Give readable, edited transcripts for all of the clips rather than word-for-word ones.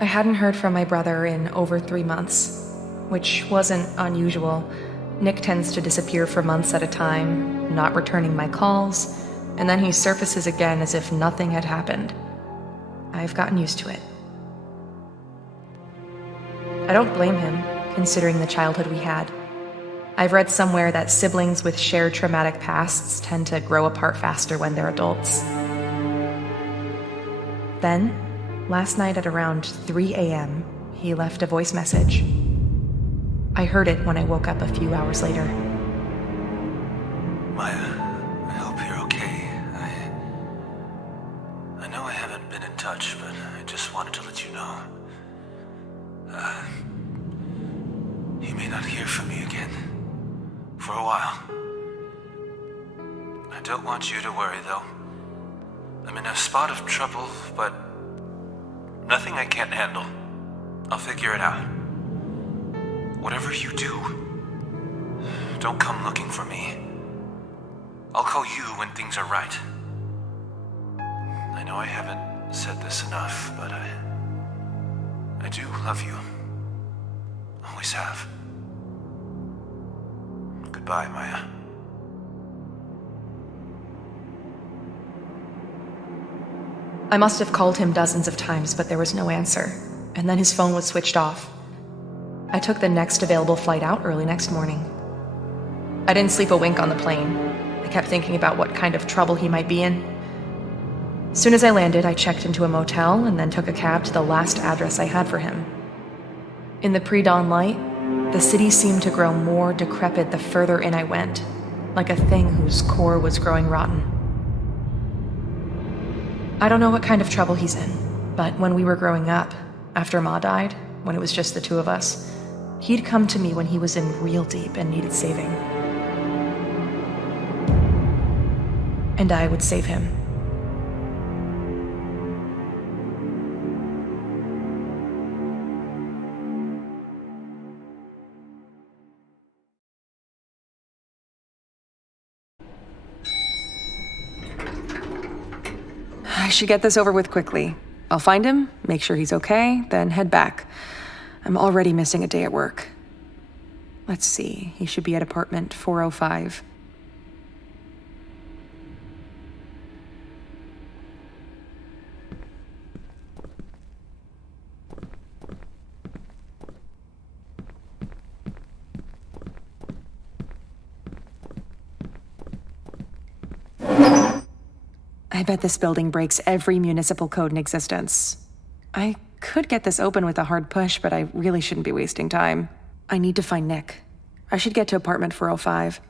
I hadn't heard from my brother in over 3 months, which wasn't unusual. Nick tends to disappear for months at a time, not returning my calls, and then he surfaces again as if nothing had happened. I've gotten used to it. I don't blame him, considering the childhood we had. I've read somewhere that siblings with shared traumatic pasts tend to grow apart faster when they're adults. Then, last night at around 3 a.m., he left a voice message. I heard it when I woke up a few hours later. Maya, I hope you're okay. I know I haven't been in touch, but I just wanted to let you know. You may not hear from me again. For a while. I don't want you to worry, though. I'm in a spot of trouble, but nothing I can't handle. I'll figure it out. Whatever you do, don't come looking for me. I'll call you when things are right. I know I haven't said this enough, but I do love you. Always have. Goodbye, Maya. I must have called him dozens of times, but there was no answer, and then his phone was switched off. I took the next available flight out early next morning. I didn't sleep a wink on the plane. I kept thinking about what kind of trouble he might be in. As soon as I landed, I checked into a motel and then took a cab to the last address I had for him. In the pre-dawn light, the city seemed to grow more decrepit the further in I went, like a thing whose core was growing rotten. I don't know what kind of trouble he's in, but when we were growing up, after Ma died, when it was just the two of us, he'd come to me when he was in real deep and needed saving. And I would save him. I should get this over with quickly. I'll find him, make sure he's okay, then head back. I'm already missing a day at work. Let's see, he should be at apartment 405. I bet this building breaks every municipal code in existence. I could get this open with a hard push, but I really shouldn't be wasting time. I need to find Nick. I should get to apartment 405.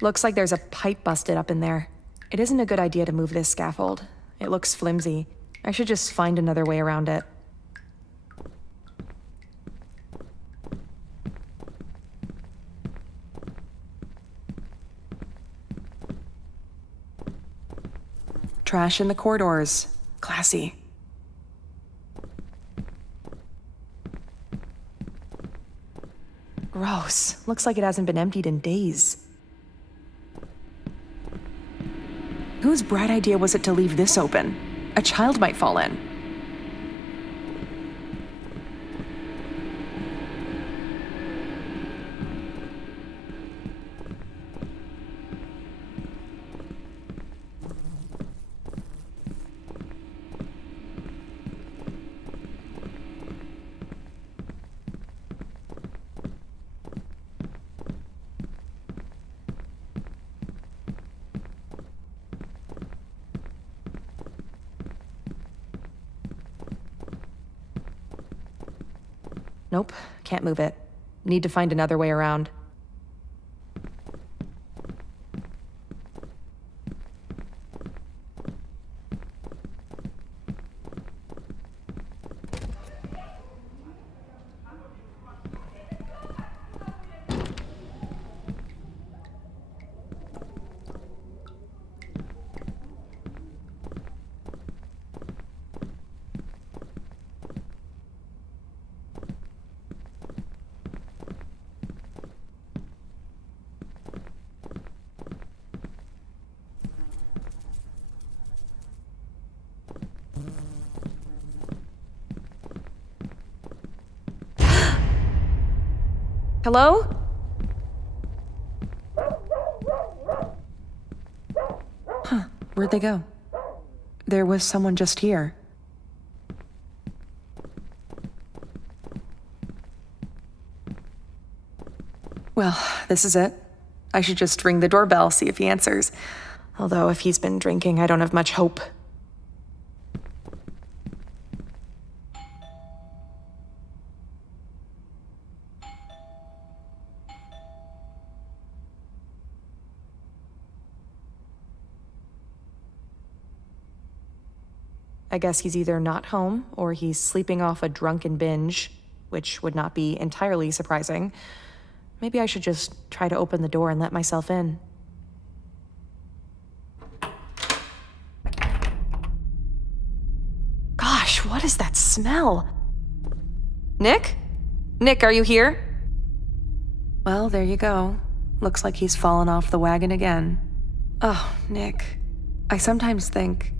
Looks like there's a pipe busted up in there. It isn't a good idea to move this scaffold. It looks flimsy. I should just find another way around it. Trash in the corridors. Classy. Gross. Looks like it hasn't been emptied in days. Whose bright idea was it to leave this open? A child might fall in. Nope, can't move it. Need to find another way around. Hello? Huh, where'd they go? There was someone just here. Well, this is it. I should just ring the doorbell, see if he answers. Although if he's been drinking, I don't have much hope. I guess he's either not home or he's sleeping off a drunken binge, which would not be entirely surprising. Maybe I should just try to open the door and let myself in. Gosh, what is that smell? Nick? Nick, are you here? Well, there you go. Looks like he's fallen off the wagon again. Oh, Nick. I sometimes think,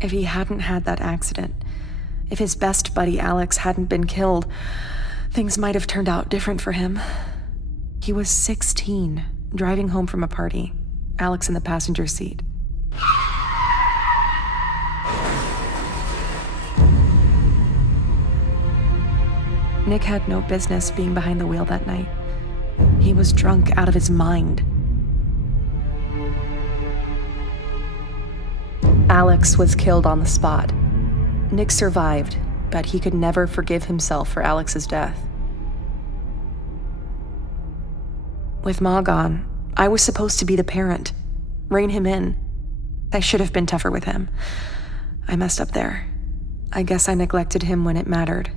if he hadn't had that accident, if his best buddy Alex hadn't been killed, things might have turned out different for him. He was 16, driving home from a party, Alex in the passenger seat. Nick had no business being behind the wheel that night. He was drunk out of his mind. Alex was killed on the spot. Nick survived, but he could never forgive himself for Alex's death. With Ma gone, I was supposed to be the parent, rein him in. I should have been tougher with him. I messed up there. I guess I neglected him when it mattered.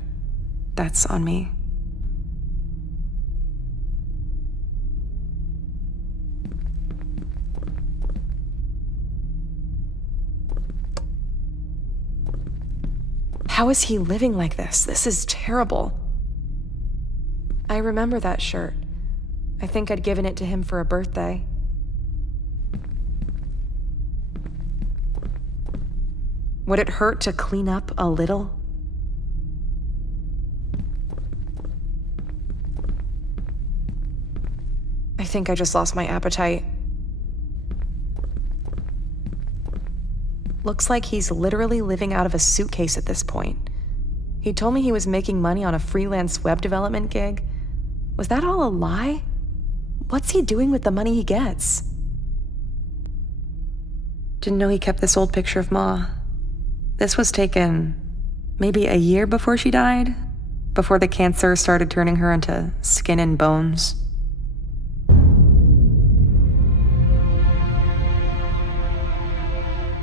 That's on me. How is he living like this? This is terrible. I remember that shirt. I think I'd given it to him for a birthday. Would it hurt to clean up a little? I think I just lost my appetite. Looks like he's literally living out of a suitcase at this point. He told me he was making money on a freelance web development gig. Was that all a lie? What's he doing with the money he gets? Didn't know he kept this old picture of Ma. This was taken maybe a year before she died, before the cancer started turning her into skin and bones.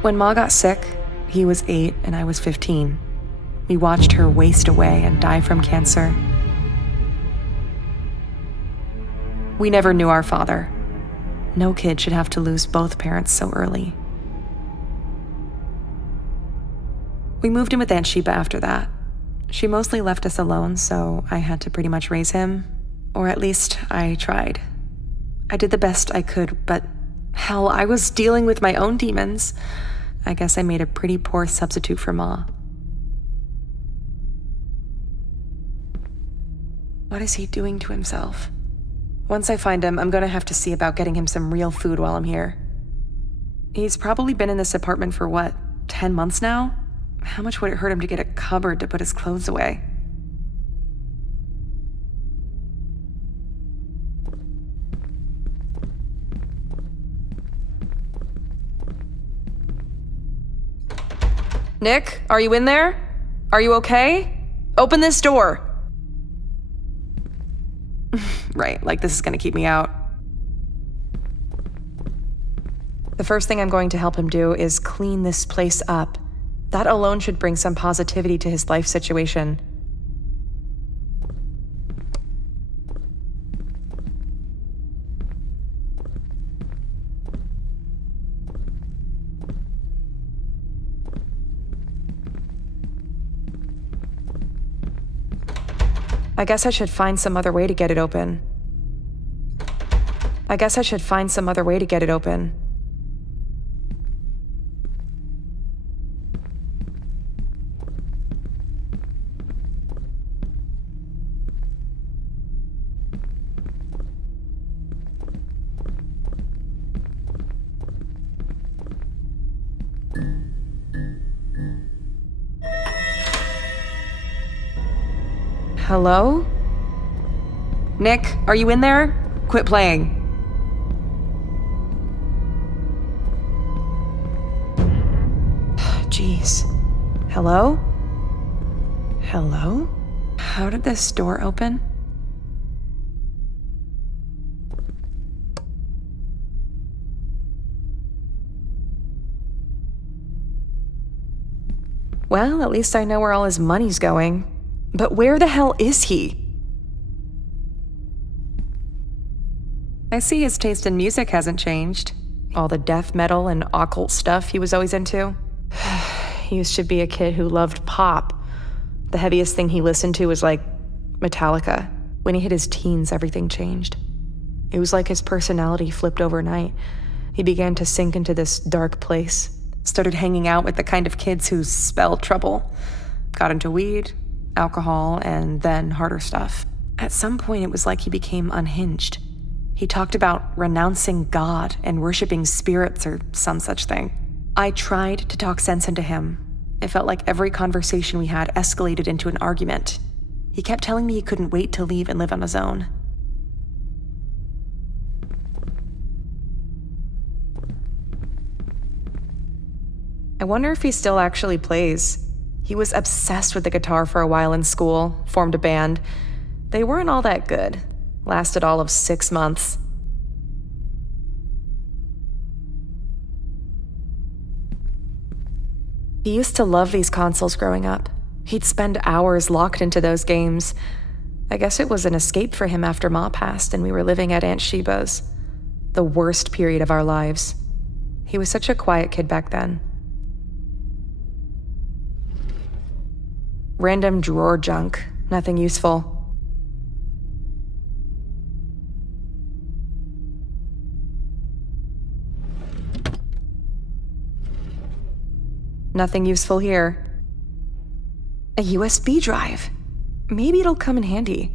When Ma got sick, he was 8 and I was 15. We watched her waste away and die from cancer. We never knew our father. No kid should have to lose both parents so early. We moved in with Aunt Sheba after that. She mostly left us alone, so I had to pretty much raise him. Or at least I tried. I did the best I could, but hell, I was dealing with my own demons. I guess I made a pretty poor substitute for Ma. What is he doing to himself? Once I find him, I'm gonna have to see about getting him some real food while I'm here. He's probably been in this apartment for what, 10 months now? How much would it hurt him to get a cupboard to put his clothes away? Nick, are you in there? Are you okay? Open this door. Right, like this is gonna keep me out. The first thing I'm going to help him do is clean this place up. That alone should bring some positivity to his life situation. I guess I should find some other way to get it open. Hello? Nick, are you in there? Quit playing. Jeez. Hello? Hello? How did this door open? Well, at least I know where all his money's going. But where the hell is he? I see his taste in music hasn't changed. All the death metal and occult stuff he was always into. He used to be a kid who loved pop. The heaviest thing he listened to was like Metallica. When he hit his teens, everything changed. It was like his personality flipped overnight. He began to sink into this dark place. Started hanging out with the kind of kids who spell trouble. Got into weed, alcohol, and then harder stuff. At some point, it was like he became unhinged. He talked about renouncing God and worshiping spirits or some such thing. I tried to talk sense into him. It felt like every conversation we had escalated into an argument. He kept telling me he couldn't wait to leave and live on his own. I wonder if he still actually plays. He was obsessed with the guitar for a while in school, formed a band. They weren't all that good. Lasted all of 6 months. He used to love these consoles growing up. He'd spend hours locked into those games. I guess it was an escape for him after Ma passed and we were living at Aunt Sheba's. The worst period of our lives. He was such a quiet kid back then. Random drawer junk, nothing useful. Nothing useful here. A USB drive. Maybe it'll come in handy.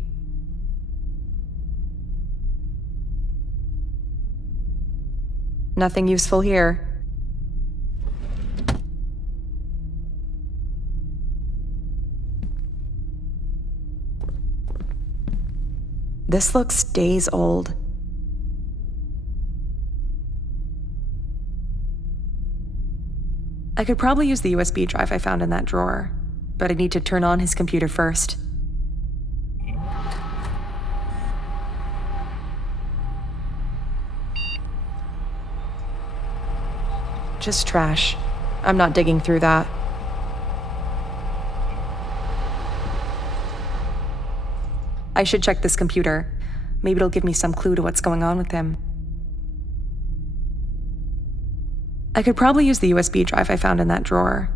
Nothing useful here. This looks days old. I could probably use the USB drive I found in that drawer, but I need to turn on his computer first. Just trash. I'm not digging through that. I should check this computer. Maybe it'll give me some clue to what's going on with him. I could probably use the USB drive I found in that drawer.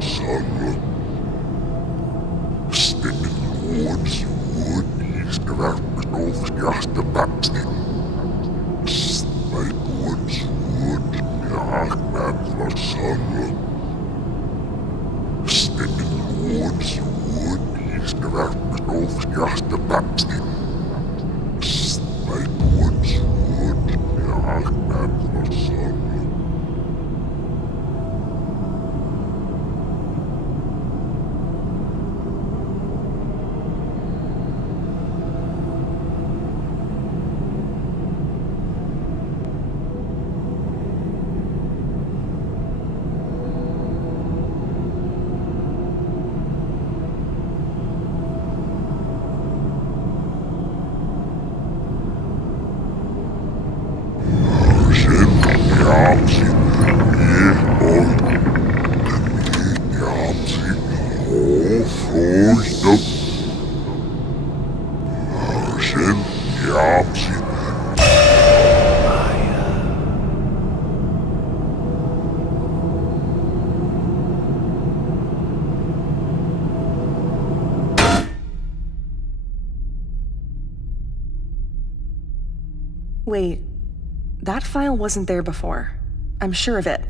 Salla. Stemmen luons juodista värpestovskjasta päpsti. Stai luons juod ja ahmämla salla. Stemmen luons juodista värpestovskjasta päpsti. Stai luons juod ja ahmämla salla. Wait, that file wasn't there before. I'm sure of it.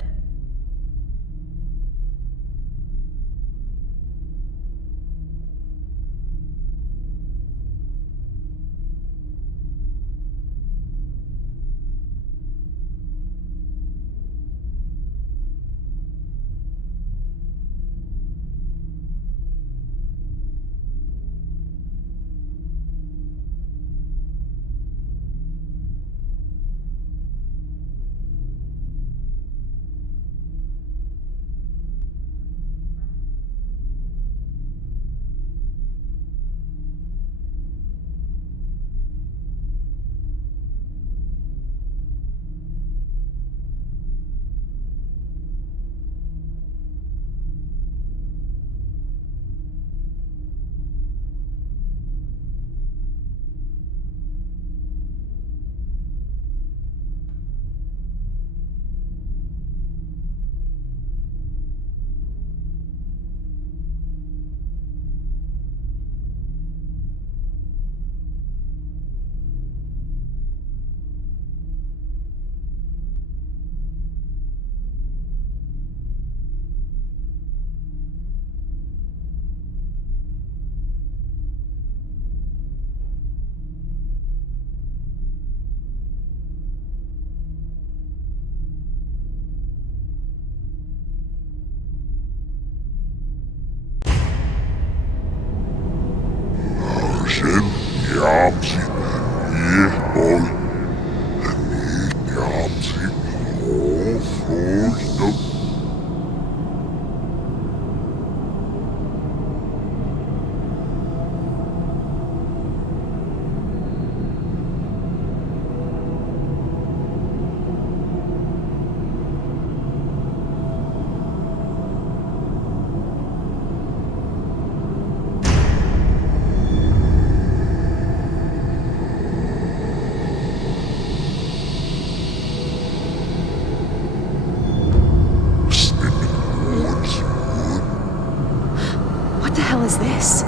What the hell is this?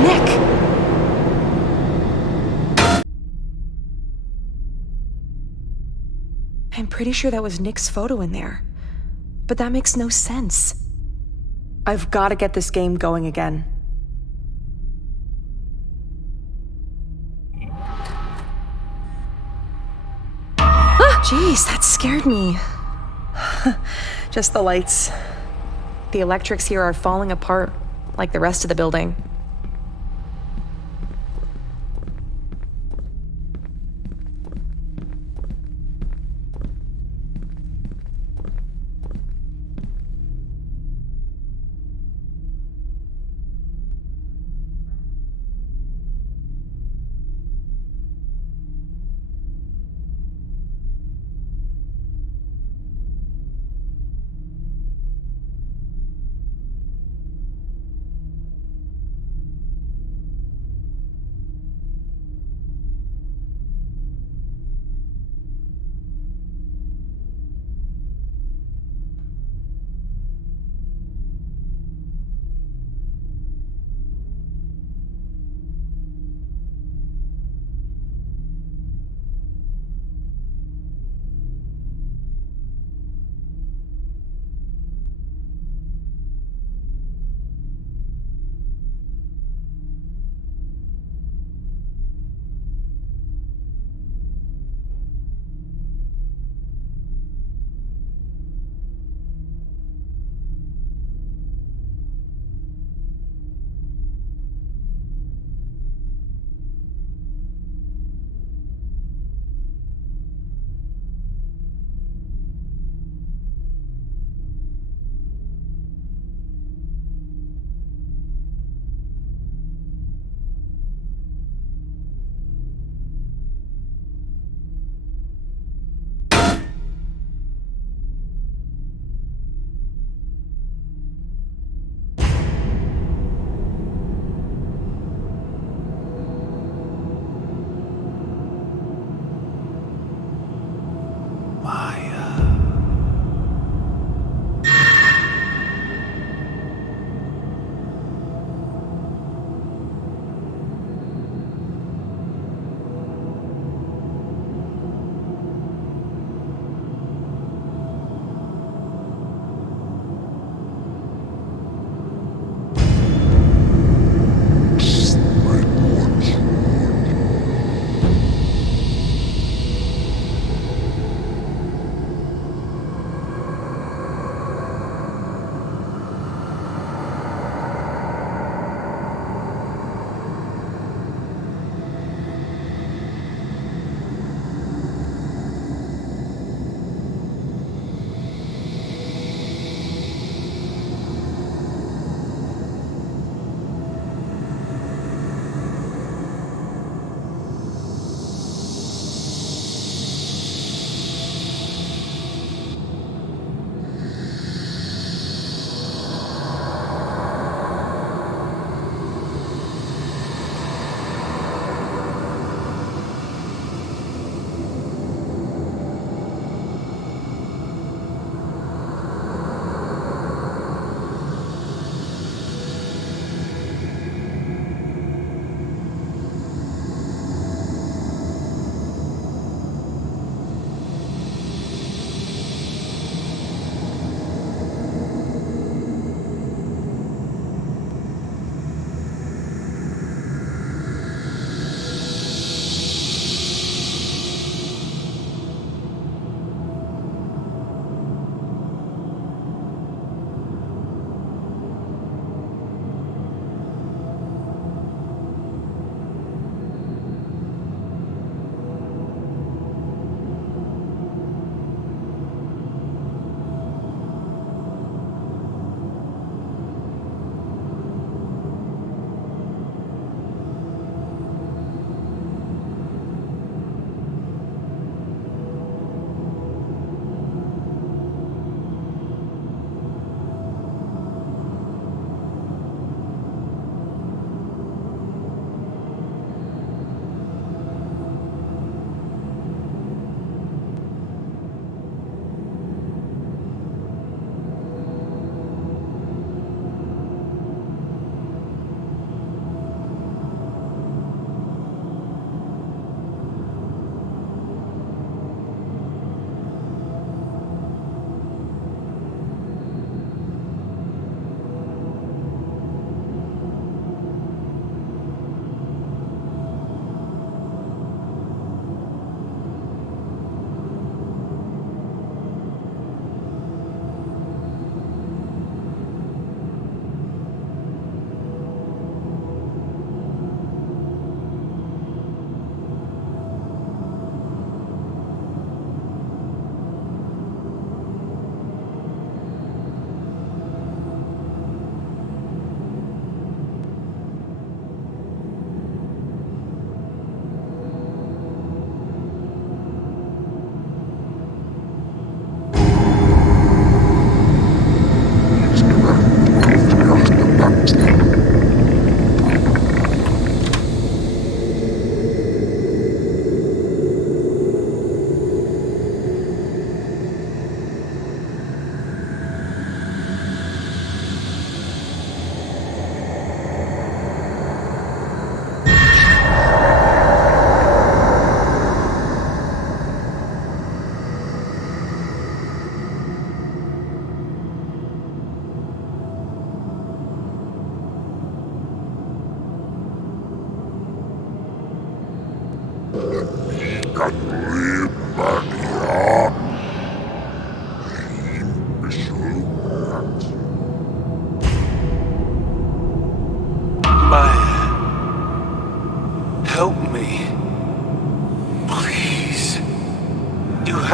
Nick! I'm pretty sure that was Nick's photo in there. But that makes no sense. I've got to get this game going again. Ah! Jeez, that scared me. Just the lights. The electrics here are falling apart, like the rest of the building.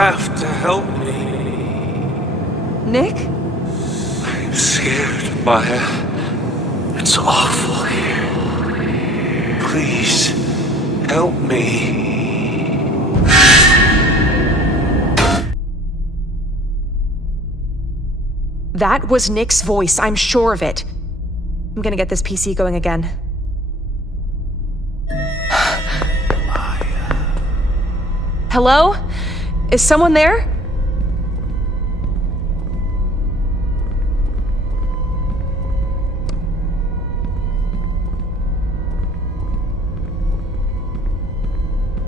have to help me. Nick? I'm scared, Maya. It's awful here. Please, help me. That was Nick's voice, I'm sure of it. I'm gonna get this PC going again. Hello? Is someone there?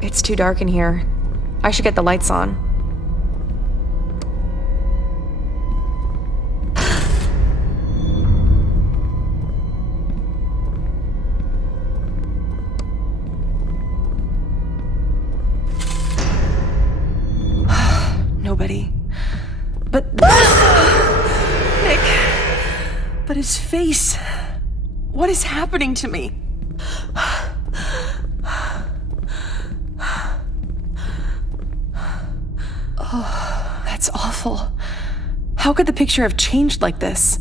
It's too dark in here. I should get the lights on. Nobody. But... Nick... But his face... What is happening to me? Oh, that's awful. How could the picture have changed like this?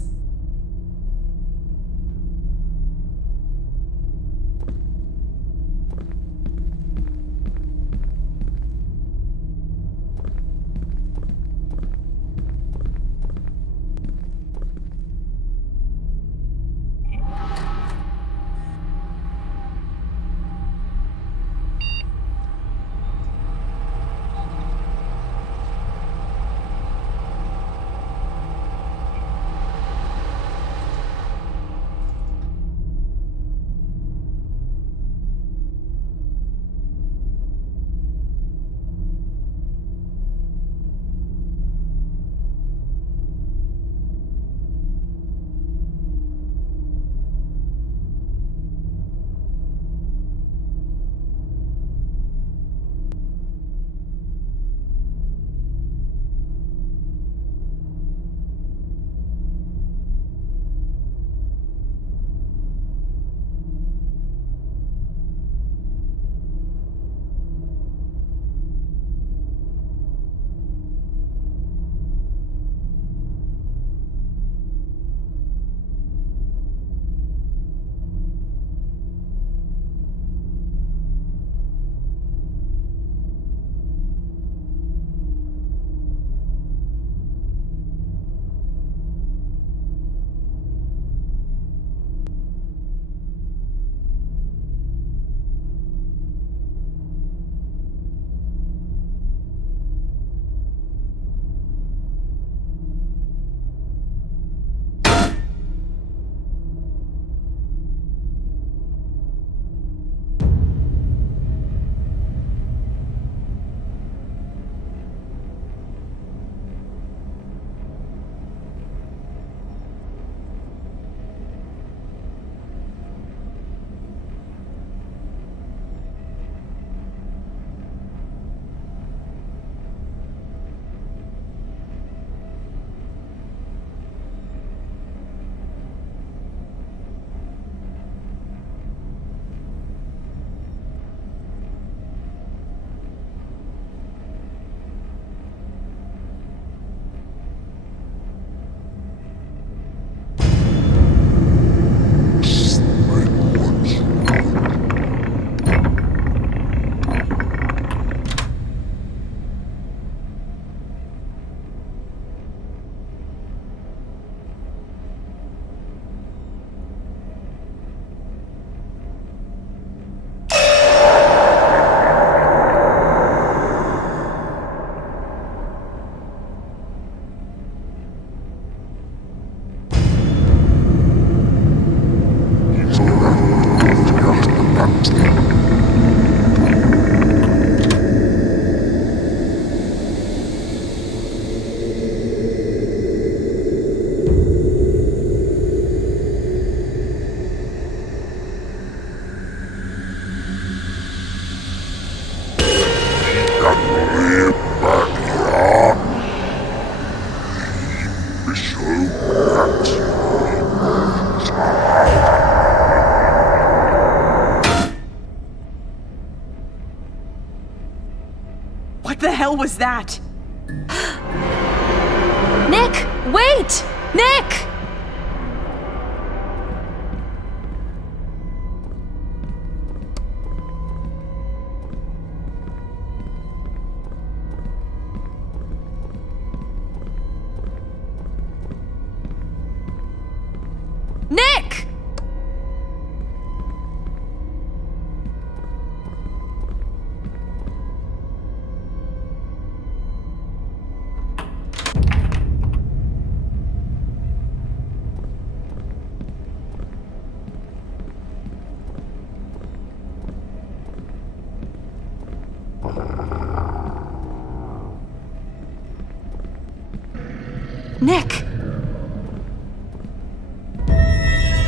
What the hell was that? Wait! Nick! Nick! Nick!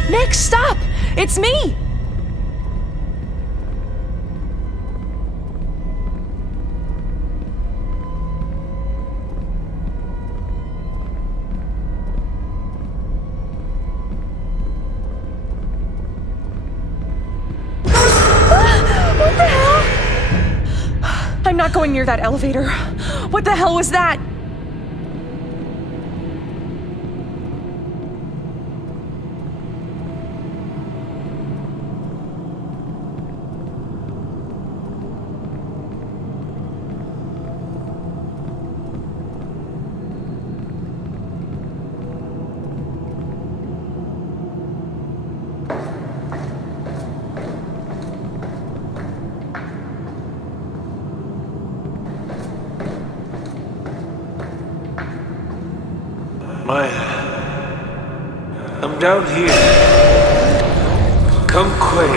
Nick, stop! It's me! What the hell? I'm not going near that elevator. What the hell was that? Maya, I'm down here. Come quick.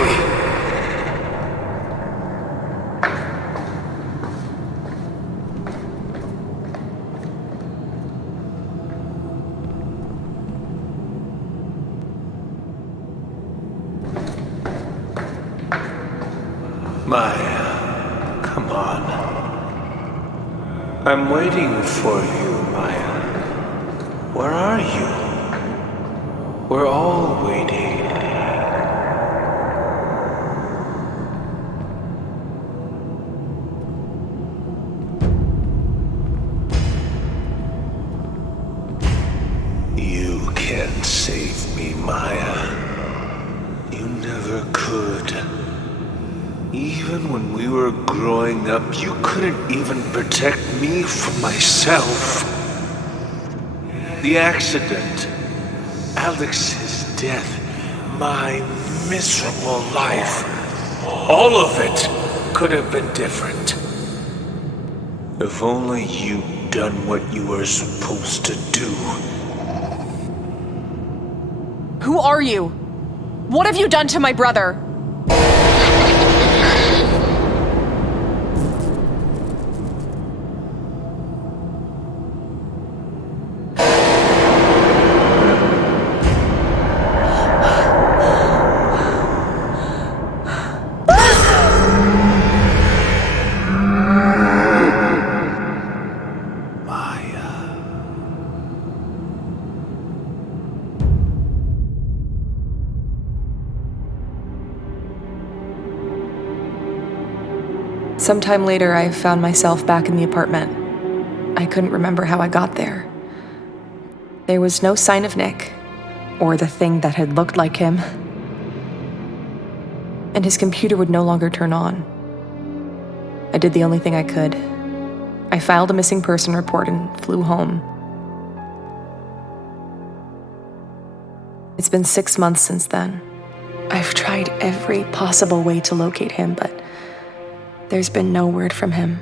Maya, come on. I'm waiting for you, Maya. Where are you? We're all waiting. You can't save me, Maya. You never could. Even when we were growing up, you couldn't even protect me from myself. The accident, Alex's death, my miserable life, all of it could have been different. If only you'd done what you were supposed to do. Who are you? What have you done to my brother? Sometime later, I found myself back in the apartment. I couldn't remember how I got there. There was no sign of Nick, or the thing that had looked like him. And his computer would no longer turn on. I did the only thing I could. I filed a missing person report and flew home. It's been 6 months since then. I've tried every possible way to locate him, but there's been no word from him.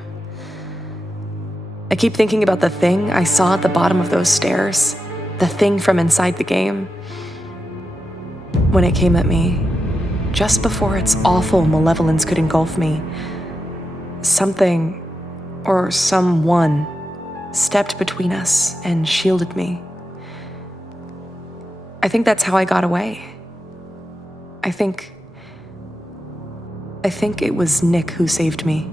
I keep thinking about the thing I saw at the bottom of those stairs, the thing from inside the game. When it came at me, just before its awful malevolence could engulf me, something or someone stepped between us and shielded me. I think that's how I got away. I think it was Nick who saved me.